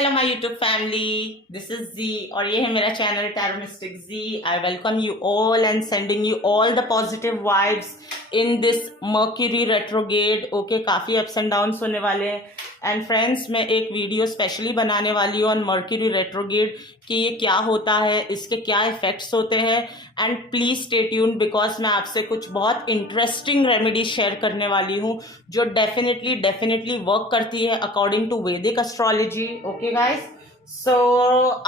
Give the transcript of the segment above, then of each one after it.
Hello my YouTube family, this is जी और ये है मेरा channel tarot mystic ji. I welcome you all and sending you all the positive vibes in this Mercury retrograde. Okay, काफ़ी ups and downs होने वाले हैं। And friends, मैं एक वीडियो स्पेशली बनाने वाली हूँ ऑन मर्क्यूरी रेट्रोगेड कि ये क्या होता है, इसके क्या इफेक्ट्स होते हैं। And please stay tuned because मैं आपसे कुछ बहुत इंटरेस्टिंग रेमेडी शेयर करने वाली हूँ जो डेफिनेटली वर्क करती है अकॉर्डिंग टू वैदिक एस्ट्रोलॉजी। ओके गाइस, सो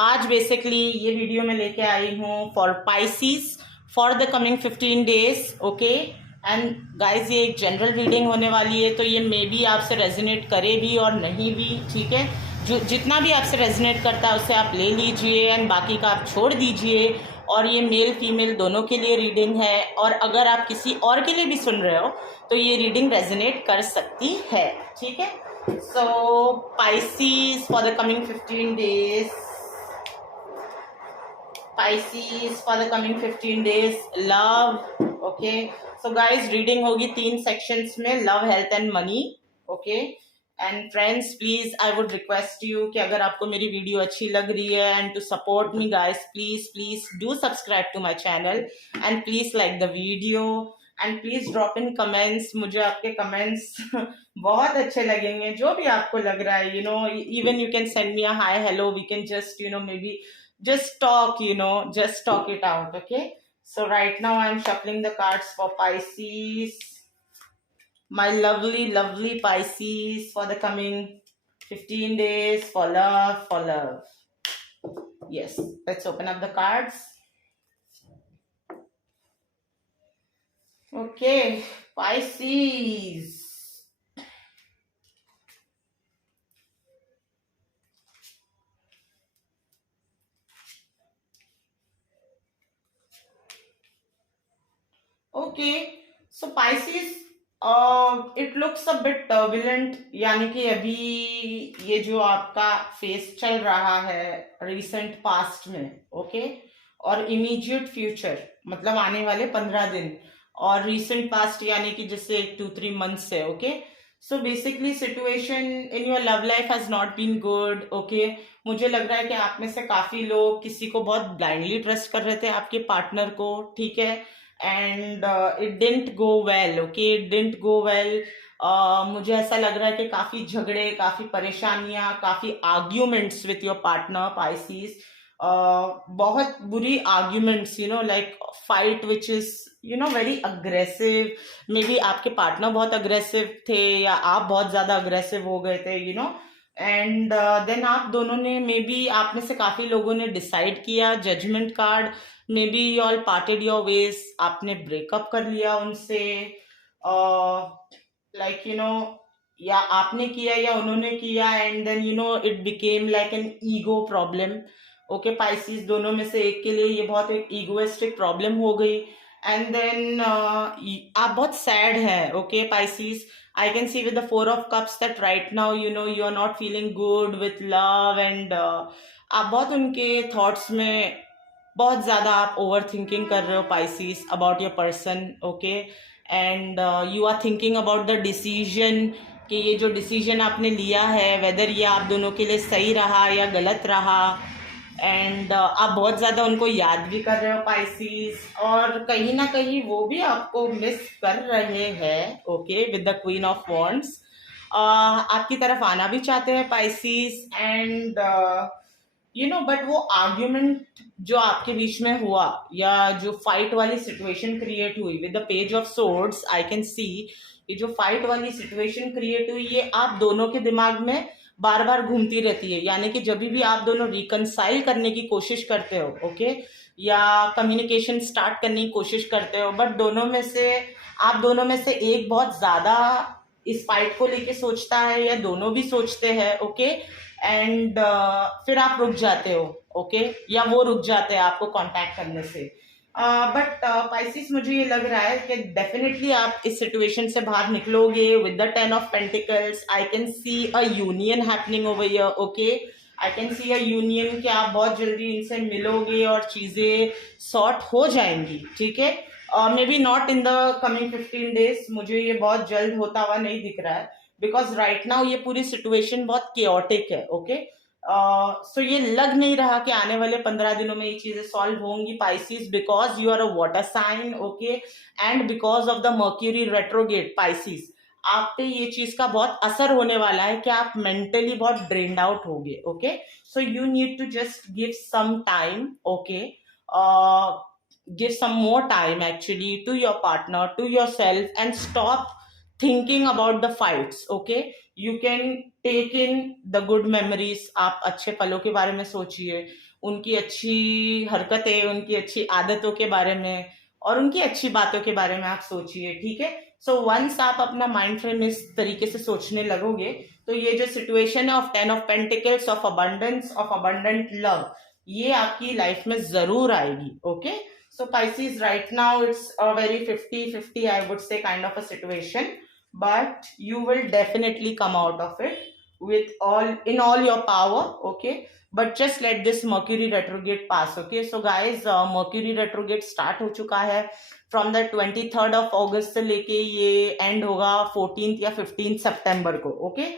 आज बेसिकली ये वीडियो मैं लेके आई हूँ for Pisces for the coming 15 days. Okay and guys, ये एक जनरल रीडिंग होने वाली है, तो ये मे बी आपसे रेजोनेट करे भी और नहीं भी, ठीक है। जो जितना भी आपसे रेजोनेट करता है उसे आप ले लीजिए एंड बाकी का आप छोड़ दीजिए। और ये मेल फीमेल दोनों के लिए रीडिंग है, और अगर आप किसी और के लिए भी सुन रहे हो तो ये रीडिंग रेजोनेट कर सकती है, ठीक है। So Pisces for the coming 15 days, Pisces for the coming 15 days, love. Okay, so guys, reading होगी 3 सेक्शंस में, love, health and money. Okay and friends, please I would request you कि अगर आपको मेरी वीडियो अच्छी लग रही है and to support me guys, please do subscribe to my channel and please like the video and please drop in comments. मुझे आपके कमेंट्स बहुत अच्छे लगेंगे, जो भी आपको लग रहा है। You know, even you can send me a hi, hello, we can just maybe just talk, just talk it out. Okay, so right now I'm shuffling the cards for Pisces, my lovely Pisces, for the coming 15 days, for love. Yes, let's open up the cards. Okay, Pisces. Okay, so Pisces, it looks a bit turbulent, यानी कि अभी ये जो आपका face चल रहा है recent past में, ओके, और इमीडिएट फ्यूचर मतलब आने वाले 15 दिन, और रिसेंट पास्ट यानी कि जैसे 2-3 मंथ्स है। Okay, so basically situation in your love life has not been good. Okay, मुझे लग रहा है कि आप में से काफी लोग किसी को बहुत ब्लाइंडली ट्रस्ट कर रहे थे, आपके पार्टनर को, ठीक है, and it didn't go well. Okay, it didn't go well. मुझे ऐसा लग रहा है कि काफी झगड़े, काफी परेशानियां, काफी arguments with your partner Pisces, बहुत बुरी arguments, like fight which is very aggressive. May be आपके पार्टनर बहुत अग्रेसिव थे या आप बहुत ज्यादा अग्रेसिव हो गए थे, एंड देन आप दोनों ने, मे बी आप में से काफी लोगों ने डिसाइड किया, judgment card, maybe you all parted your ways, आपने ब्रेकअप कर लिया उनसे, लाइक या आपने किया या उन्होंने किया, and then it became like an ego problem. Okay Pisces, दोनों में से एक के लिए ये बहुत एक ईगोइस्टिक प्रॉब्लम हो गई, एंड देन आप बहुत सैड हैं। Okay Pisces, I can see with the 4 of cups that right now you are not feeling good with love, and आप बहुत उनके थॉट्स में बहुत ज़्यादा आप ओवर थिंकिंग कर रहे हो Pisces about your person. Okay, and you are thinking about the decision कि ये जो डिसीजन आपने लिया है वेदर ये आप दोनों के लिए सही रहा या गलत रहा, एंड आप बहुत ज़्यादा उनको याद भी कर रहे हो पाइसिस, और कहीं ना कहीं वो भी आपको मिस कर रहे हैं। Okay, with the queen of wands, आपकी तरफ आना भी चाहते हैं पाइसिस, एंड बट वो आर्ग्यूमेंट जो आपके बीच में हुआ या जो फाइट वाली सिचुएशन क्रिएट हुई with the page of swords, I can see ये जो फाइट वाली सिचुएशन क्रिएट हुई ये आप दोनों के दिमाग में बार बार घूमती रहती है, यानी कि जब भी आप दोनों रिकनसाइल करने की कोशिश करते हो, ओके, या कम्युनिकेशन स्टार्ट करने की कोशिश करते हो, बट आप दोनों में से एक बहुत ज्यादा इस फाइट को लेके सोचता है या दोनों भी सोचते हैं। ओके, एंड फिर आप रुक जाते हो, ओके, या वो रुक जाते हैं आपको कांटेक्ट करने से। बट पाइसिस, मुझे ये लग रहा है कि डेफिनेटली आप इस सिचुएशन से बाहर निकलोगे with the 10 of pentacles. I can see a union happening over here. Okay, I can see a union कि आप बहुत जल्दी इनसे मिलोगे और चीजें सॉर्ट हो जाएंगी, ठीक है। May be not in the coming 15 days, मुझे ये बहुत जल्द होता हुआ नहीं दिख रहा है, बिकॉज राइट नाउ ये पूरी सिचुएशन बहुत केओटिक है। ओके, सो ये लग नहीं रहा कि आने वाले 15 दिनों में ये चीजें सॉल्व होंगी Pisces, because you are a water sign, okay, and because of the Mercury retrograde Pisces, आप पे ये चीज का बहुत असर होने वाला है कि आप मेंटली बहुत ड्रेन्ड आउट होगे, okay. So you need to just give some time, okay, give some more time actually to your partner, to yourself, and stop thinking about the fights, okay. You can take in the good memories, आप अच्छे पलों के बारे में सोचिए, उनकी अच्छी हरकतें, उनकी अच्छी आदतों के बारे में और उनकी अच्छी बातों के बारे में आप सोचिए, ठीक है। सो वंस आप अपना माइंड फ्रेम इस तरीके से सोचने लगोगे तो ये जो सिचुएशन है of 10 of pentacles, of abundance, of abundant love, ये आपकी लाइफ में जरूर आएगी, okay. So Pisces, right now it's a very 50-50, I would say, kind of a situation, but you will definitely come out of it with all your power, okay. But just let this Mercury retrograde pass, okay. So guys, Mercury retrograde start हो चुका है from the 23rd of August से लेके ये end होगा 14th या 15th September को, okay.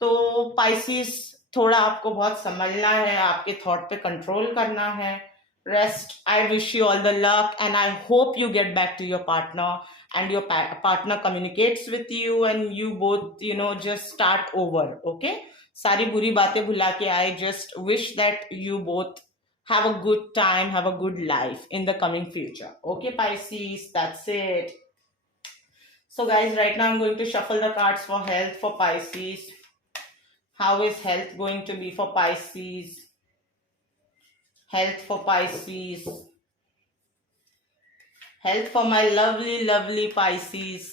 तो Pisces, थोड़ा आपको बहुत समझना है, आपके थॉट पे कंट्रोल करना है, rest. I wish you all the luck and I hope you get back to your partner and your partner communicates with you and you both, just start over, okay. सारी बुरी बातें भुला के I just wish that you both have a good time, have a good life in the coming future, okay Pisces. That's it. So guys, right now I'm going to shuffle the cards for health for Pisces. How is health going to be for Pisces? Health for Pisces. Health for my lovely Pisces.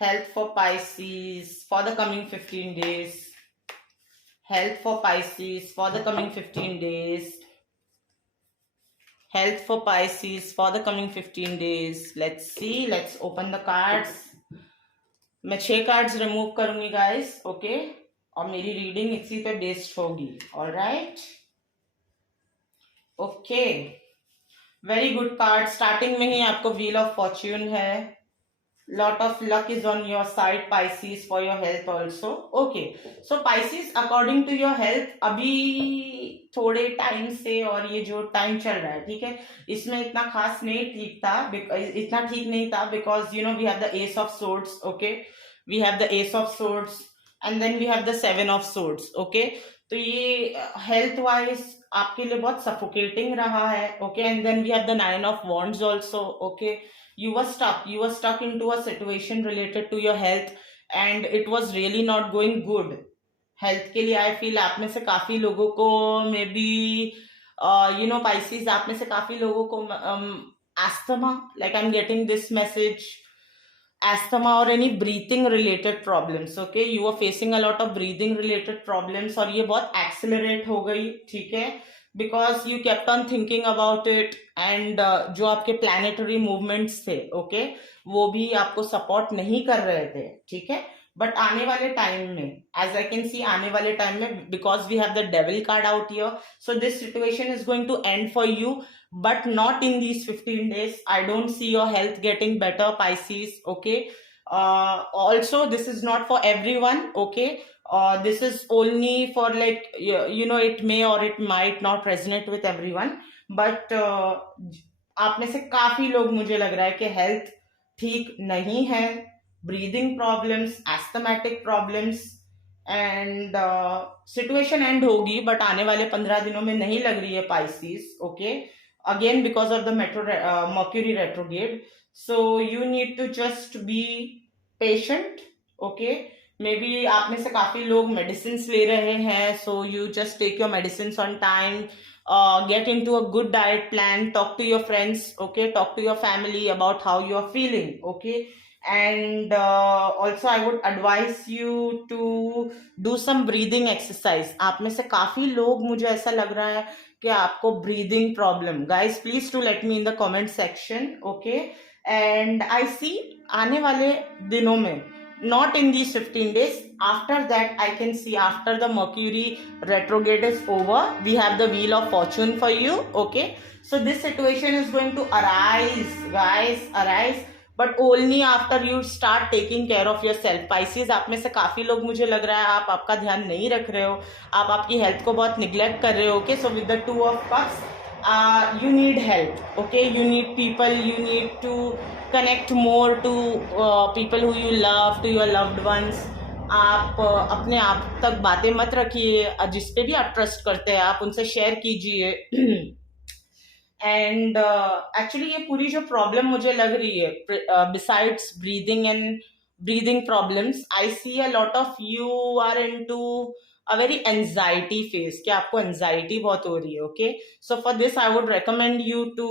Health for Pisces for the coming 15 days. Health for Pisces for the coming 15 days. Health for Pisces for the coming 15 days. Let's see. Let's open the cards. मैं 6 cards remove करूंगी guys, okay, और मेरी reading इसी पे based होगी, alright, okay. Very good card. Starting में ही आपको व्हील ऑफ फॉर्च्यून है, lot of luck is on your side Pisces for your health also, okay. So Pisces, according to your health, अभी थोड़े टाइम से और ये जो टाइम चल रहा है, ठीक है, इसमें इतना खास नहीं ठीक था, इतना ठीक नहीं था, because we have the ace of swords, okay, we have the ace of swords and then we have the 7 of swords, okay. तो ये हेल्थ वाइज आपके लिए बहुत सफोकेटिंग रहा है, okay, and then we have the 9 of wands also, okay. You were stuck into a situation related to your health and it was really not going good. Health के लिए I feel आप में से काफी लोगों को मे बी Pisces, आप में से काफी लोगों को asthma, like I'm getting this message, asthma or any breathing related problems, okay, you are facing a lot of breathing related problems और ये बहुत accelerate हो गई, ठीक है, because you kept on thinking about it and जो आपके planetary movements थे, okay, वो भी आपको support नहीं कर रहे थे, ठीक है, बट आने वाले टाइम में, as I can see, आने वाले टाइम में, because we have the devil card out here, so this situation is going to end for you, but not in these 15 days. I don't see your health getting better, Pisces, okay. Also, this is not for everyone, okay. This is only for like, it may or it might not resonate with everyone, but आप में से काफी लोग, मुझे लग रहा है कि हेल्थ ठीक नहीं है, breathing problems, asthmatic problems, and situation end होगी, बट आने वाले 15 दिनों में नहीं लग रही है Pisces, okay, again because of the Mercury retrograde, so you need to just be patient, okay. Maybe आप में से काफी लोग मेडिसिन ले रहे हैं, so you just take your medicine on time, get into a good diet plan, talk to your friends, okay, talk to your family about how you are feeling, okay, and also I would advise you to do some breathing exercise. आप में से काफी लोग, मुझे ऐसा लग रहा है कि आपको breathing problem, guys please to let me in the comment section, okay, and I see आने वाले दिनों में, not in these 15 days, after that I can see, after the Mercury retrograde is over, we have the wheel of fortune for you, okay. So this situation is going to arise, guys, arise, but only after you start taking care of your self. Pisces, आप में से काफ़ी लोग, मुझे लग रहा है आप आपका ध्यान नहीं रख रहे हो, आप आपकी हेल्थ को बहुत निग्लेक्ट कर रहे हो। Okay, so with the 2 of Cups, you need help. Okay, you need people, you need to connect more to people who you love, to your loved ones. आप अपने आप तक बातें मत रखिए, जिस पे भी आप ट्रस्ट करते हैं आप उनसे शेयर कीजिए। एंड एक्चुअली ये पूरी जो प्रॉब्लम मुझे लग रही है, besides breathing and breathing problems, I see a lot of you are into a very anxiety phase, कि आपको anxiety बहुत हो रही है। Okay, so for this I would recommend you to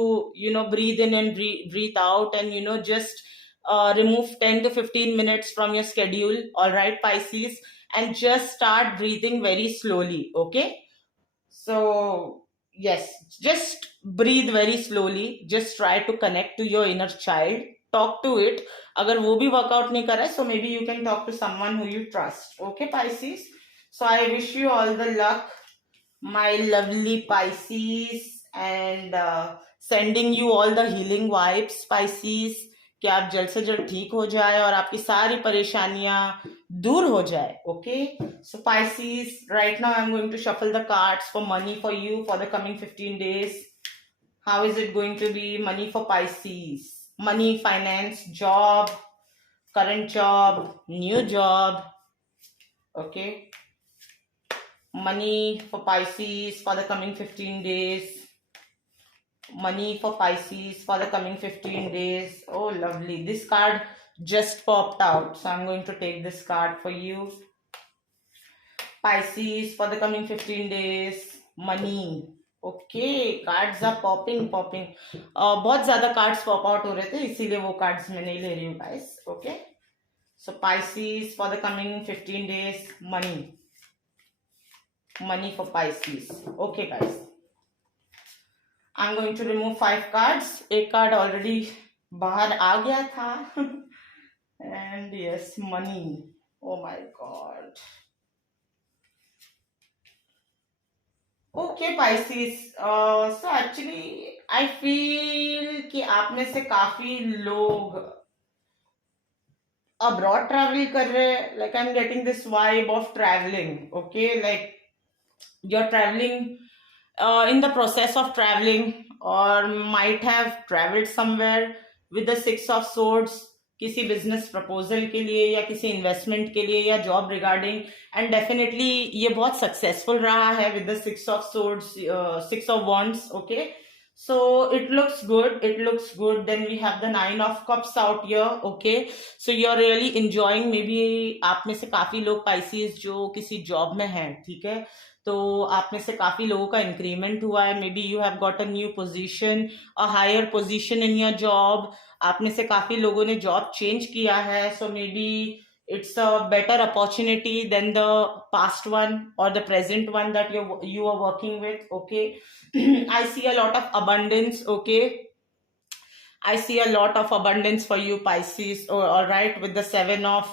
breathe in and breathe out, and just remove 10 to 15 minutes from your schedule. All right, Pisces, and just start breathing very slowly. Okay, so yes, just breathe very slowly, just try to connect to your inner child, talk to it. अगर वो भी workout नहीं कर रहा है, so maybe you can talk to someone who you trust. Okay, Pisces, so I wish you all the luck, my lovely Pisces, and sending you all the healing vibes, Pisces, कि आप जल्द से जल्द ठीक हो जाए और आपकी सारी परेशानियां दूर हो जाए. Okay, so Pisces, right now I'm going to shuffle the cards for money for you for the coming 15 days. How is it going to be? Money for Pisces, money, finance, job, current job, new job. Okay, money for Pisces for the coming 15 days. Money for Pisces for the coming 15 days. Oh, lovely. This card just popped out, so I'm going to take this card for you. Pisces for the coming 15 days. Money. Okay, cards are popping. बहुत ज़्यादा cards pop out हो रहे थे, इसीलिए वो cards मैं नहीं ले रही हूँ, guys. Okay, so Pisces for the coming 15 days. Money for Pisces. Okay, guys, I'm going to remove 5 cards. एक कार्ड ऑलरेडी बाहर आ गया था and yes, money. Oh my god. Okay, Pisces, so actually I feel कि आप में से काफी लोग abroad travel कर रहे हैं. Like I'm getting this vibe of traveling. Okay, like you're traveling, in the process of traveling, or might have traveled somewhere with the 6 of Swords, किसी बिजनेस प्रपोजल के लिए या किसी इन्वेस्टमेंट के लिए या जॉब रिगार्डिंग, एंड डेफिनेटली ये बहुत सक्सेसफुल रहा है with the 6 of Swords, 6 of Wands. Okay, so it looks good. Then we have the 9 of Cups out here. Okay, so you're really enjoying. Maybe आप में से काफी लोग Pisces जो किसी जॉब में हैं, ठीक है, तो आप में से काफी लोगों का इंक्रीमेंट हुआ है. Maybe you have got a new position, a higher position in your job. आप में से काफी लोगों ने जॉब चेंज किया है, so maybe it's a better opportunity than the past one or the present one that you are working with. Okay, I see a lot of abundance. Okay, I see a lot of abundance for you, Pisces. All right, with the 7 of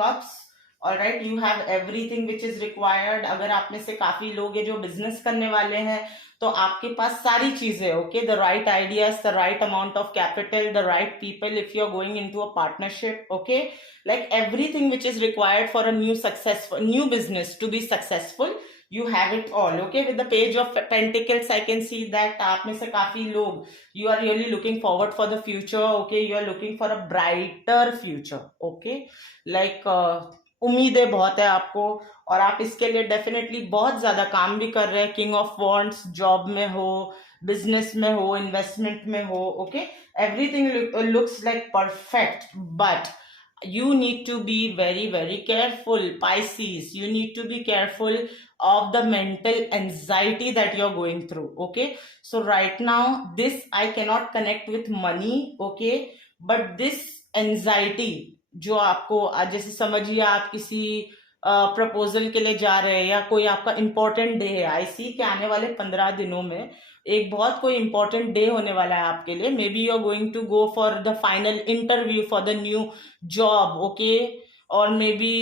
Cups. All right, you have everything which is required. अगर आप में से काफी लोग हैं जो business करने वाले हैं, तो आपके पास सारी चीजें. Okay, the right ideas, the right amount of capital, the right people if you are going into a partnership. Okay, like everything which is required for a new business to be successful, you have it all. Okay, with the Page of Pentacles, I can see that आप में से काफी लोग, you are really looking forward for the future. Okay, you are looking for a brighter future. Okay, like उम्मीदें बहुत है आपको, और आप इसके लिए डेफिनेटली बहुत ज्यादा काम भी कर रहे हैं. King of Wands, जॉब में हो, बिजनेस में हो, इन्वेस्टमेंट में हो. Okay, everything looks like perfect, but you need to be very, very careful, Pisces. You need to be careful of the mental anxiety that you're going through. Okay, so right now this I cannot connect with money. Okay, but this anxiety जो आपको आज, जैसे समझिए आप किसी proposal के लिए जा रहे हैं या कोई आपका इंपॉर्टेंट डे है. आई सी कि आने वाले 15 दिनों में एक बहुत कोई इंपॉर्टेंट डे होने वाला है आपके लिए. Maybe you are going to go for the final interview for the new job. Okay, और मे बी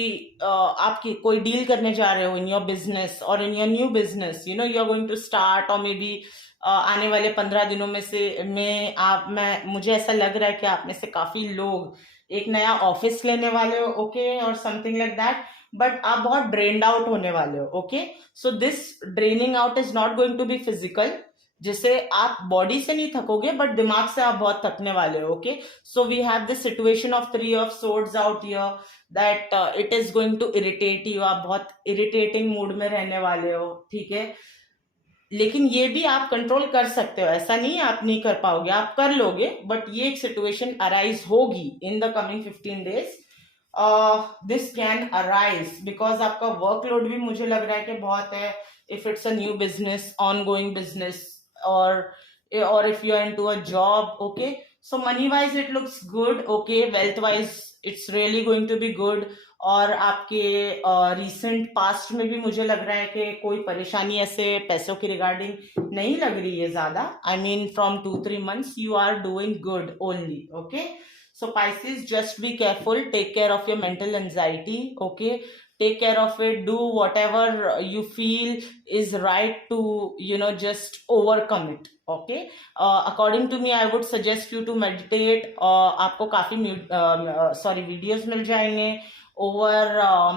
आपकी कोई डील करने जा रहे हो इन योर बिजनेस और in your new business. You are going to start, और मे बी आने वाले 15 दिनों में से मैं मुझे ऐसा लग रहा है कि आप में से काफी लोग एक नया ऑफिस लेने वाले हो, ओके, और समथिंग लाइक दैट, बट आप बहुत ड्रेन्ड आउट होने वाले हो, okay. So this draining out is not going to be physical, जिससे आप बॉडी से नहीं थकोगे बट दिमाग से आप बहुत थकने वाले हो, okay. So we have this situation of 3 of Swords out here, that it is going to irritate you, आप बहुत इरिटेटिंग मूड में रहने वाले हो, ठीक है। लेकिन ये भी आप कंट्रोल कर सकते हो, ऐसा नहीं है आप नहीं कर पाओगे, आप कर लोगे, बट ये एक सिचुएशन अराइज होगी in the coming 15 days। This can arise because आपका वर्कलोड भी मुझे लग रहा है कि बहुत है, if it's a new business, on going business, or if you are into a job, okay, so money wise it looks good, okay, wealth wise it's really going to be good। और आपके recent past में भी मुझे लग रहा है कि कोई परेशानी ऐसे पैसों की रिगार्डिंग नहीं लग रही है ज्यादा, I mean from 2-3 months you are doing good only, okay। So Pisces, just be careful, take care of your mental anxiety, okay, take care of it, do whatever you feel is right to just overcome it, okay। According to me I would suggest you to meditate। आपको काफी videos मिल जाएंगे over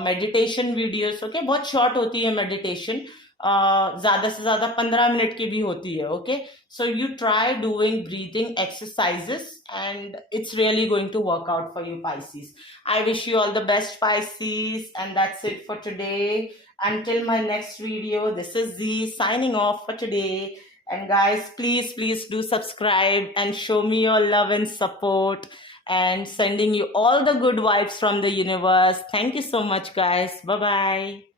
meditation videos, okay, बहुत short होती है meditation, ज्यादा से ज्यादा 15 minute की भी होती है, okay. So you try doing breathing exercises and it's really going to work out for you Pisces। I wish you all the best Pisces, and that's it for today. Until my next video, this is Z signing off for today. And guys, please do subscribe and show me your love and support, and sending you all the good vibes from the universe. Thank you so much guys. Bye bye.